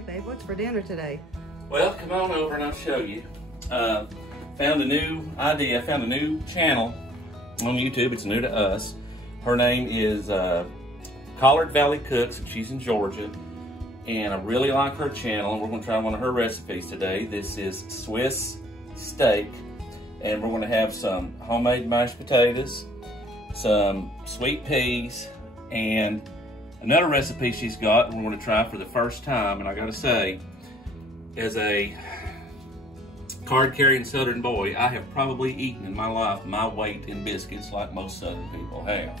Hey babe, what's for dinner today? Well, come on over and I'll show you. Found a new idea, found a new channel on YouTube. It's new to us. Her name is Collard Valley Cooks, and she's in Georgia. And I really like her channel, and we're gonna try one of her recipes today. This is Swiss steak, and we're gonna have some homemade mashed potatoes, some sweet peas, and another recipe she's got, and we're gonna try for the first time. And I gotta say, as a card-carrying Southern boy, I have probably eaten in my life my weight in biscuits like most Southern people have.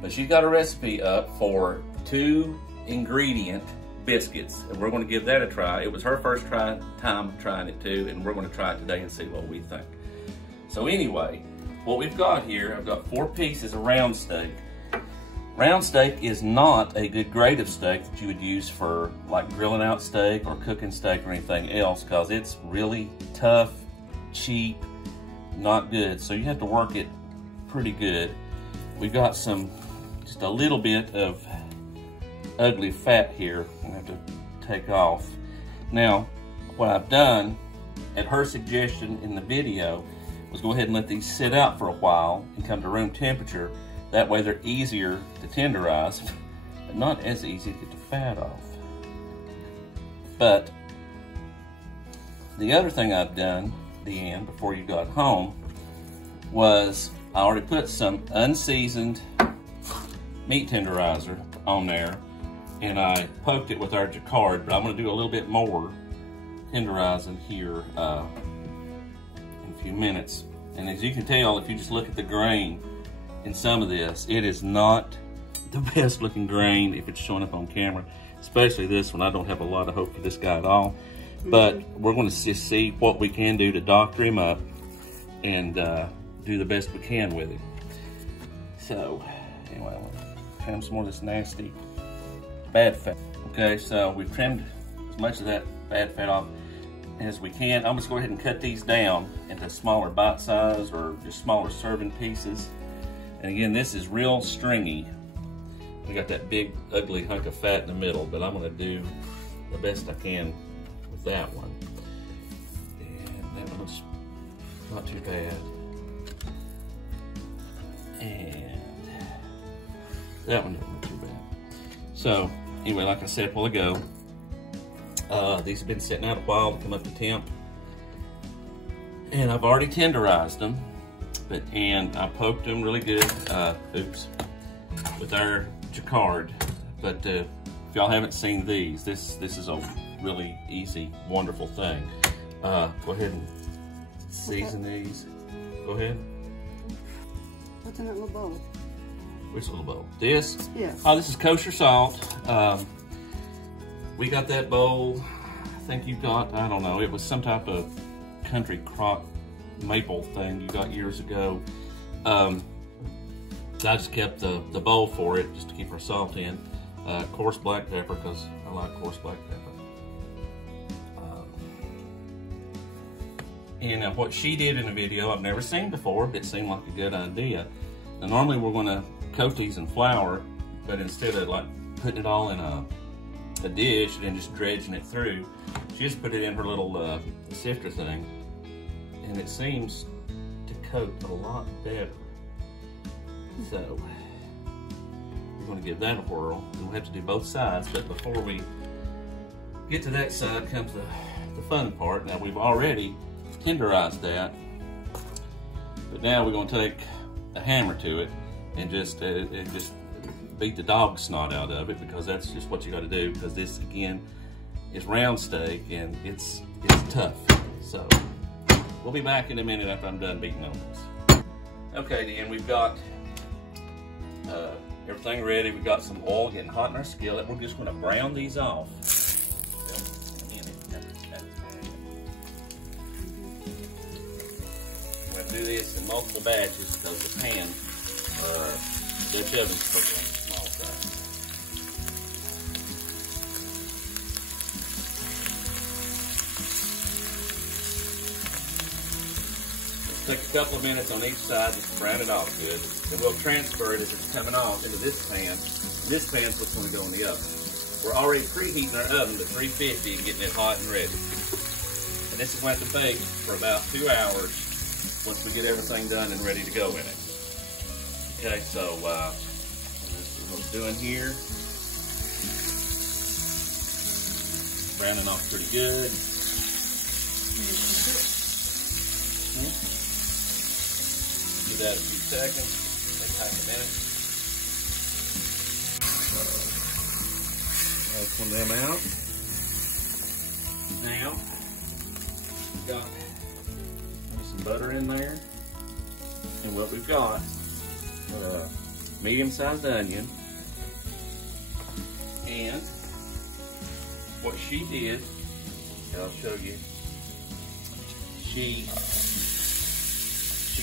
But she's got a recipe up for 2-ingredient biscuits, and we're going to give that a try. It was her first time trying it too, and we're going to try it today and see what we think. So anyway, what we've got here, I've got 4 pieces of round steak. Round steak is not a good grade of steak that you would use for like grilling out steak or cooking steak or anything else, because it's really tough, cheap, not good. So you have to work it pretty good. We've got just a little bit of ugly fat here I have to take off. Now, what I've done at her suggestion in the video was go ahead and let these sit out for a while and come to room temperature. That way they're easier to tenderize, but not as easy to get the fat off. But the other thing I've done, Deanne, before you got home, was I already put some unseasoned meat tenderizer on there, and I poked it with our jacquard, but I'm gonna do a little bit more tenderizing here in a few minutes. And as you can tell, if you just look at the grain in some of this, it is not the best looking grain if it's showing up on camera, especially this one. I don't have a lot of hope for this guy at all, but we're gonna just see what we can do to doctor him up and do the best we can with him. So anyway, I'm gonna trim some more of this nasty bad fat. Okay, so we've trimmed as much of that bad fat off as we can. I'm just go ahead and cut these down into smaller bite size or just smaller serving pieces. And again, this is real stringy. We got that big ugly hunk of fat in the middle, but I'm gonna do the best I can with that one. And that one's not too bad. And that one isn't too bad. So anyway, like I said a while ago, these have been sitting out a while to come up to temp. And I've already tenderized them, and I poked them really good, with our jacquard. But if y'all haven't seen these, this is a really easy, wonderful thing. Go ahead and season these. Go ahead. What's in that little bowl? Which little bowl? This? Yeah. Oh, this is kosher salt. We got that bowl. I think you got, I don't know, it was some type of country crock maple thing you got years ago. I just kept the bowl for it just to keep our salt in. Coarse black pepper, because I like coarse black pepper. And what she did in the video I've never seen before, but it seemed like a good idea. Now normally we're gonna coat these in flour, but instead of like putting it all in a dish and then just dredging it through, she just put it in her little sifter thing, and it seems to coat a lot better. So we're gonna give that a whirl, and we'll have to do both sides. But before we get to that side comes the fun part. Now we've already tenderized that, but now we're gonna take a hammer to it and just beat the dog snot out of it, because that's just what you got to do, because this again is round steak and it's tough. So we'll be back in a minute after I'm done beating on this. Okay, Deanne, we've got everything ready. We've got some oil getting hot in our skillet. We're just going to brown these off. We're going to do this in multiple batches because the pan, Dutch oven's supposed to be on the small side. Let's take a couple of minutes on each side just to brown it off good. Then we'll transfer it as it's coming off into this pan. This pan's what's going to go in the oven. We're already preheating our oven to 350 and getting it hot and ready. And this is going to bake for about 2 hours once we get everything done and ready to go in it. Okay, so this is what I'm doing here. Browning off pretty good. Do that a few seconds, take half a minute. Open them out. Now, got some butter in there, and what we've got, a medium-sized onion, and what she did, I'll show you. She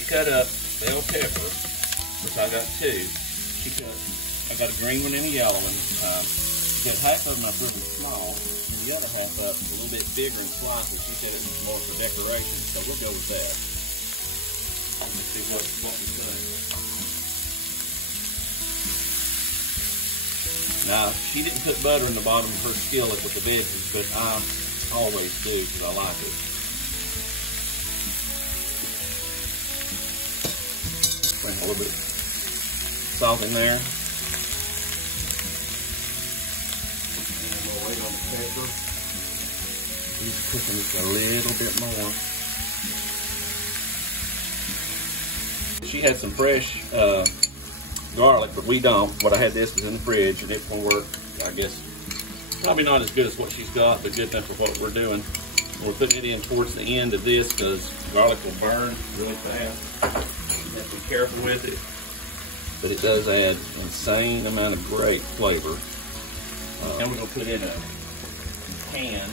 cut up bell pepper, which I got 2. I got a green one and a yellow one this time. She cut half of them up really small, and the other half up a little bit bigger and sliced. She said it was more for decoration, so we'll go with that. Let's see what we're doing. Now, she didn't put butter in the bottom of her skillet with the veggies, but I always do because I like it. Bring a little bit of salt in there. And we'll wait on the pepper. Just cooking this a little bit more. She had some fresh garlic, but we don't. What I had, this was in the fridge, and it will work, I guess, probably not as good as what she's got, but good enough for what we're doing. We're putting it in towards the end of this because garlic will burn really fast. You have to be careful with it, but it does add an insane amount of great flavor. And we're going to put in a pan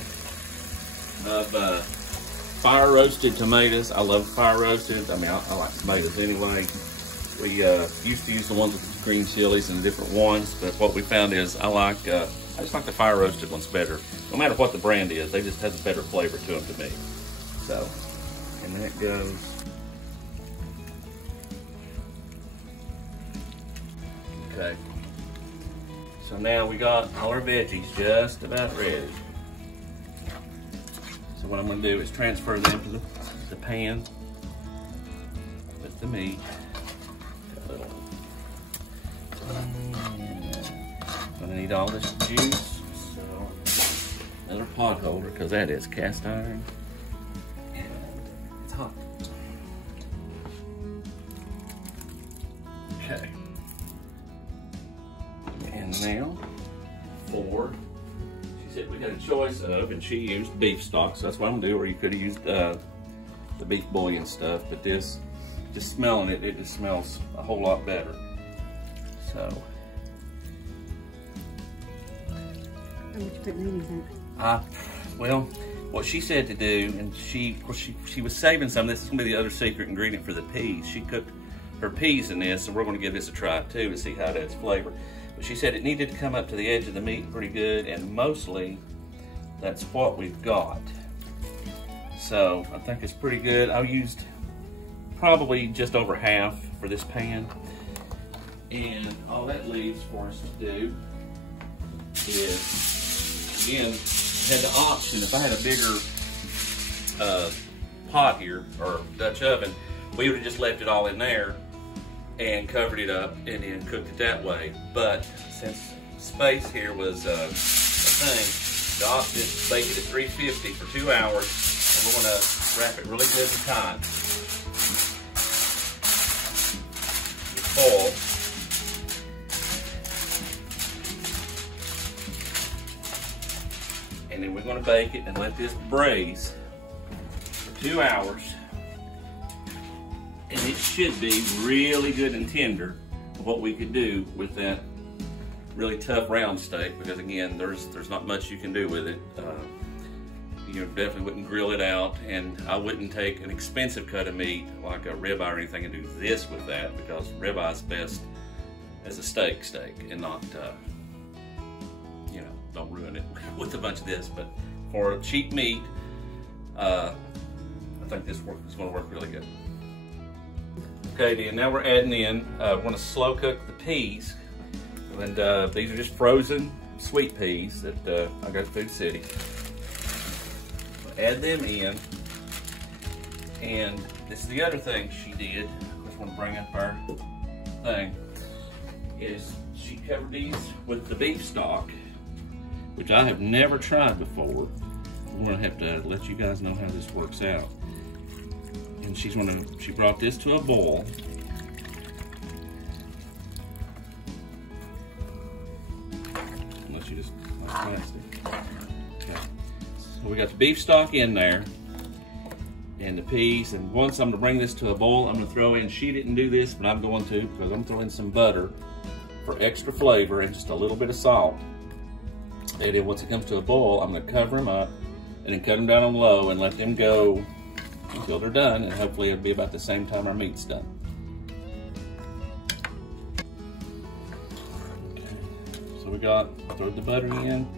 of fire roasted tomatoes. I love fire roasted. I mean, I like tomatoes anyway. We used to use the ones with the green chilies and different ones, but what we found is I just like the fire roasted ones better. No matter what the brand is, they just have a better flavor to them to me. So, and that goes. Okay. So now we got all our veggies just about ready. So what I'm going to do is transfer them to the pan with the meat. Gonna need all this juice, so another pot holder because that is cast iron and it's hot. Okay, and now she said we got a choice of, and she used beef stock, so that's what I'm gonna do. Or you could have used the beef bouillon stuff, but this, just smelling it, it just smells a whole lot better. So. How much put in anything? Well, what she said to do, and she was saving some. This is gonna be the other secret ingredient for the peas. She cooked her peas in this, and we're gonna give this a try too to see how it adds flavor. But she said it needed to come up to the edge of the meat pretty good, and mostly that's what we've got. So I think it's pretty good. I used probably just over half for this pan. And all that leaves for us to do is, again, had the option, if I had a bigger pot here, or Dutch oven, we would have just left it all in there and covered it up and then cooked it that way. But since space here was a thing, the option is to bake it at 350 for 2 hours, and we're going to wrap it really good and tight. Foil. And then we're going to bake it and let this braise for 2 hours. And it should be really good and tender, what we could do with that really tough round steak, because again, there's not much you can do with it. You definitely wouldn't grill it out, and I wouldn't take an expensive cut of meat like a ribeye or anything and do this with that, because ribeye is best as a steak and not, you know, don't ruin it with a bunch of this. But for cheap meat, I think this is going to work really good. Okay, then now we're adding in, we're going to slow cook the peas, and these are just frozen sweet peas that I got at Food City. Add them in. And this is the other thing she did. I just want to bring up our thing. Is she covered these with the beef stock, which I have never tried before. I'm gonna have to let you guys know how this works out. And she brought this to a boil. Unless you just like plastic. Okay. So we got the beef stock in there and the peas, and once I'm gonna bring this to a boil, I'm gonna throw in, she didn't do this, but I'm going to, because I'm throwing some butter for extra flavor and just a little bit of salt. And then once it comes to a boil, I'm gonna cover them up and then cut them down on low and let them go until they're done, and hopefully it'll be about the same time our meat's done. Okay. So we got, throw the butter in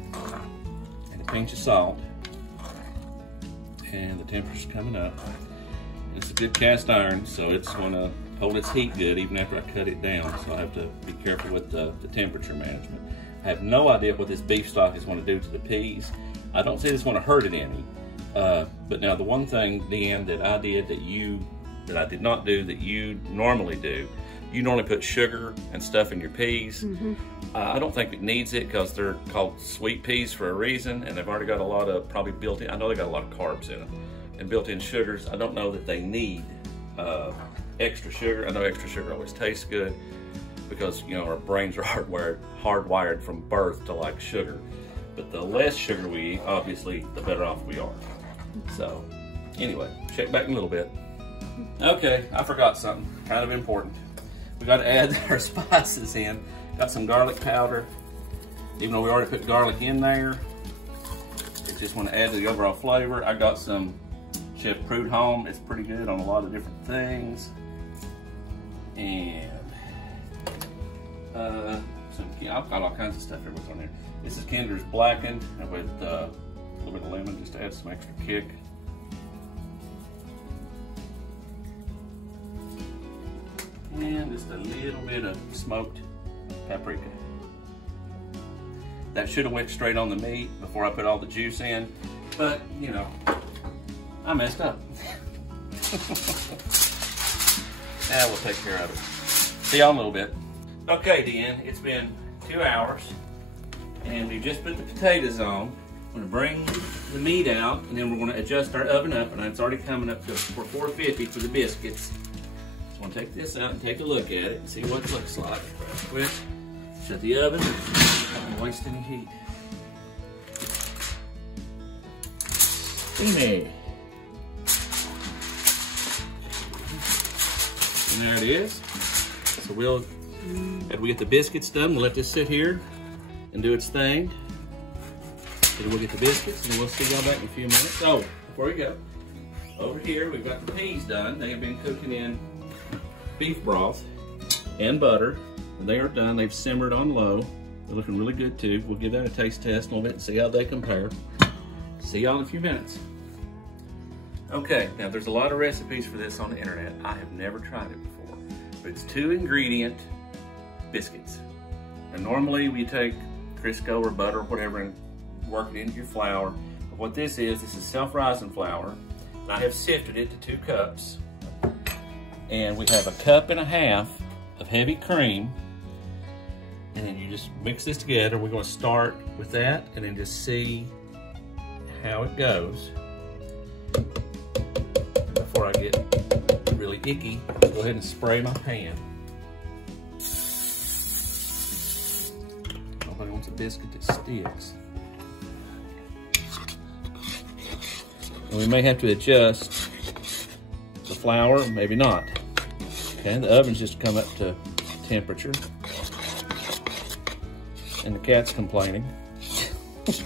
and a pinch of salt. And the temperature's coming up. It's a good cast iron, so it's gonna hold its heat good even after I cut it down. So I have to be careful with the temperature management. I have no idea what this beef stock is gonna do to the peas. I don't see this gonna hurt it any. But now the one thing, Deanne, that I did that I did not do that you normally do, you normally put sugar and stuff in your peas. I don't think it needs it because they're called sweet peas for a reason, and they've already got a lot of probably built-in, I know they got a lot of carbs in them, and built-in sugars. I don't know that they need extra sugar. I know extra sugar always tastes good because, you know, our brains are hardwired from birth to like sugar. But the less sugar we eat, obviously, the better off we are. So, anyway, check back in a little bit. Okay, I forgot something kind of important. We got to add our spices in. Got some garlic powder. Even though we already put garlic in there, I just want to add to the overall flavor. I got some Chef Prud'homme. It's pretty good on a lot of different things. And I've got all kinds of stuff everywhere on there. This is Kinder's blackened with a little bit of lemon just to add some extra kick. And just a little bit of smoked paprika. That should have went straight on the meat before I put all the juice in, but you know, I messed up. Now we'll take care of it. See y'all in a little bit. Okay, Deanne, it's been 2 hours and we just put the potatoes on. I'm gonna bring the meat out and then we're gonna adjust our oven up, and it's already coming up to 450 for the biscuits. So I'm gonna take this out and take a look at it and see what it looks like. Quick, shut the oven, don't waste any heat. Steamy. And there it is. So after we get the biscuits done, we'll let this sit here and do its thing. Then we'll get the biscuits and we'll see y'all back in a few minutes. Oh, before we go, over here we've got the peas done. They have been cooking in beef broth and butter. When they are done, they've simmered on low. They're looking really good too. We'll give that a taste test a little bit and see how they compare. See y'all in a few minutes. Okay, now there's a lot of recipes for this on the internet. I have never tried it before, but it's 2-ingredient biscuits. And normally we take Crisco or butter or whatever and work it into your flour. But what this is self-rising flour. And I have sifted it to 2 cups. And we have 1.5 cups of heavy cream. And then you just mix this together. We're going to start with that and then just see how it goes. Before I get really icky, I'll go ahead and spray my pan. Nobody wants a biscuit that sticks. And we may have to adjust the flour, maybe not. Okay, the oven's just come up to temperature. And the cat's complaining. Okay.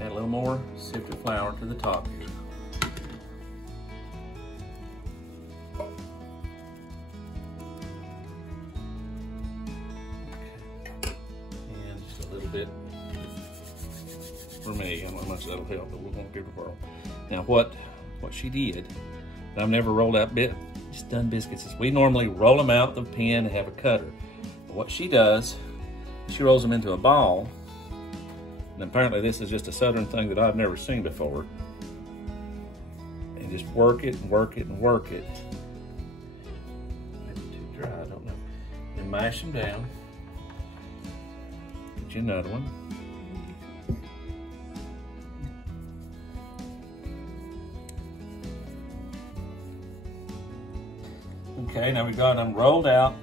Add a little more sifted flour to the top here. And just a little bit for me. I don't know how much that'll help, but we're gonna give it a whirl. Now what she did, I've never rolled out just done biscuits. We normally roll them out the pan and have a cutter. But what she does She rolls them into a ball. And apparently this is just a southern thing that I've never seen before. And just work it and work it and work it. Maybe too dry, I don't know. And mash them down. Get you another one. Okay, now we've got them rolled out.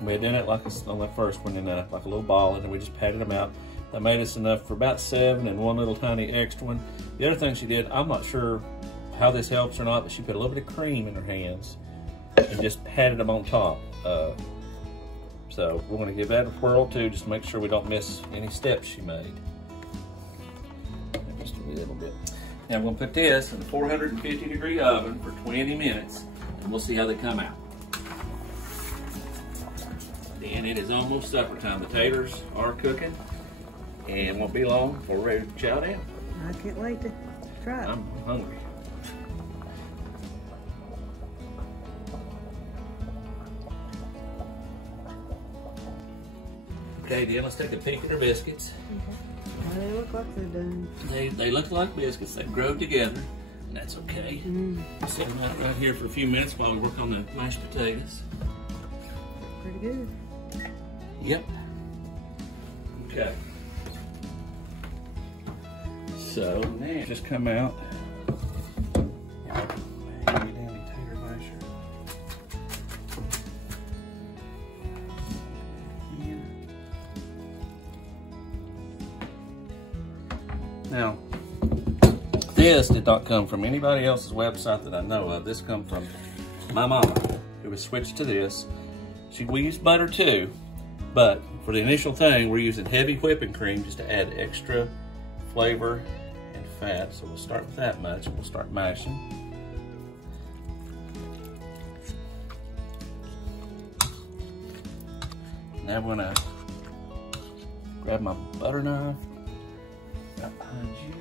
We had done it like on that first one, like a little ball, and then we just patted them out. That made us enough for about 7 and one little tiny extra one. The other thing she did, I'm not sure how this helps or not, but she put a little bit of cream in her hands and just patted them on top. So we're gonna give that a whirl too, just to make sure we don't miss any steps she made. Just a little bit. Now I'm gonna put this in a 450-degree oven for 20 minutes, and we'll see how they come out. And it is almost supper time. The taters are cooking, and won't be long before we're ready to chow down. I can't wait to try it. I'm hungry. Okay, then let's take a peek at our biscuits. Well, they look like they're done. They look like biscuits. They grow together, and that's okay. Set them right here for a few minutes while we work on the mashed potatoes. Pretty good. Yep. Okay. So now just come out. Now, this did not come from anybody else's website that I know of. This comes from my mama, who was switched to this. We use butter too, but for the initial thing, we're using heavy whipping cream just to add extra flavor and fat. So we'll start with that much, and we'll start mashing. Now I'm gonna grab my butter knife right behind you.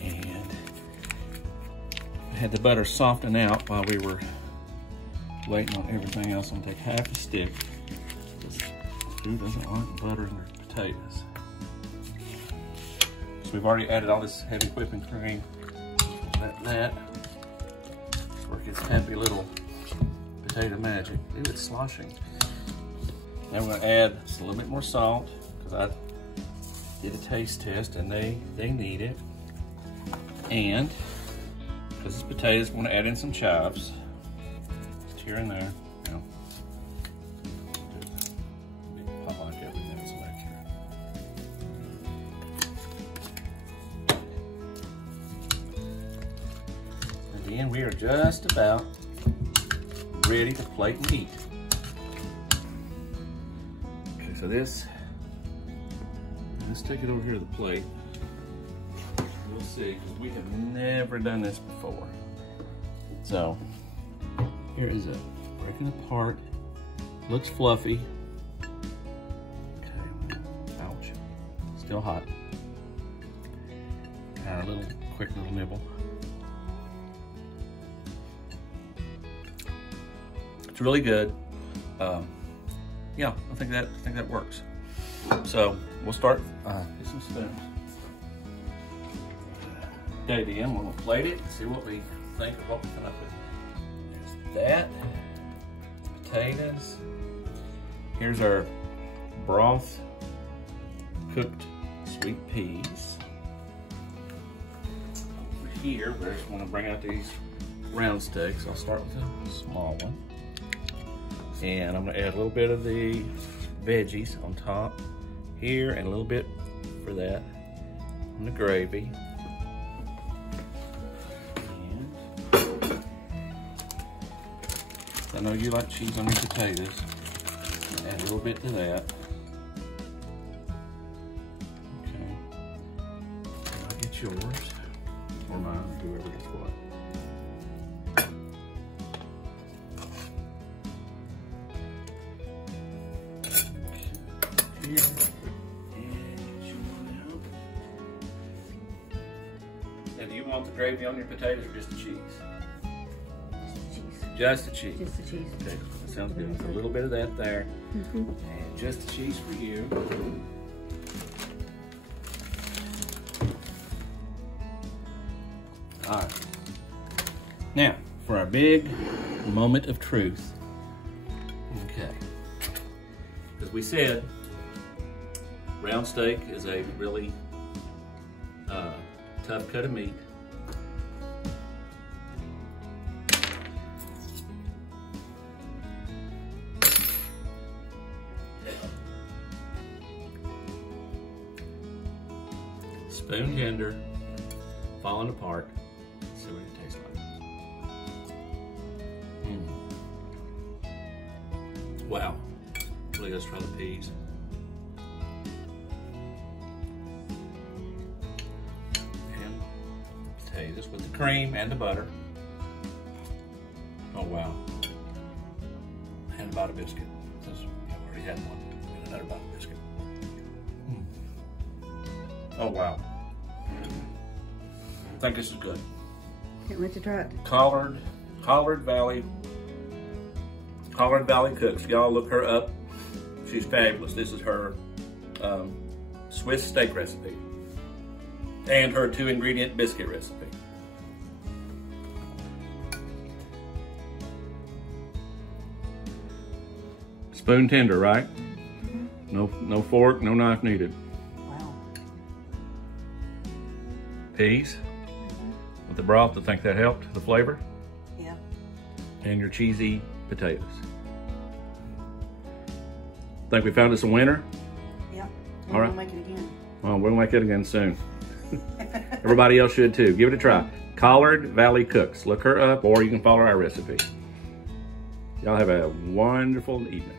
And I had the butter soften out while we were waiting on everything else. I'm gonna take half a stick, because Drew doesn't like butter in her potatoes. So we've already added all this heavy whipping cream. Let that work its happy little potato magic. Ooh, it's sloshing. Now we're gonna add just a little bit more salt, because I did a taste test and they need it. And because it's potatoes, we're gonna add in some chives. Just here and there. Now, pop like that, we know it's back here. And then we are just about ready to plate and eat. Okay, so let's take it over here to the plate. We'll see, because we have never done this before. So, here is it, breaking apart. Looks fluffy. Okay, ouch, still hot. Got a quick little nibble. It's really good. Yeah, I think that works. So we'll start with some spoons. Okay, then we're gonna plate it and see what we think of what we come up with. There's that, potatoes. Here's our broth cooked sweet peas. Over here, we're just gonna bring out these round sticks. I'll start with a small one. And I'm gonna add a little bit of the veggies on top here, and a little bit for that on the gravy. And I know you like cheese on your potatoes. Add a little bit to that. Okay. I'll get yours, or mine, whoever gets what. Here. And get you one out. Now, do you want the gravy on your potatoes or just the cheese? Cheese. Just the cheese. Just the cheese. Okay, that sounds good. A little bit of that there. And just the cheese for you. All right. Now, for our big moment of truth. Okay. Because we said round steak is a really tough cut of meat. Spoon tender, falling apart. Let's see what it tastes like. Wow. Let's try the peas. And potatoes with the cream and the butter. Oh wow. And a bite of biscuit. Since I've already had one. And another bite of biscuit. Oh wow. I think this is good. Can't wait to try it. Collard Valley Cooks. Y'all look her up. She's fabulous. This is her Swiss steak recipe and her 2-ingredient biscuit recipe. Spoon tender, right? No fork, no knife needed. Wow. Peas with the broth. I think that helped the flavor. Yeah. And your cheesy potatoes. Think we found us a winner? Yeah. All right. We'll make it again. Well, we'll make it again soon. Everybody else should too. Give it a try. Collard Valley Cooks. Look her up, or you can follow our recipe. Y'all have a wonderful evening.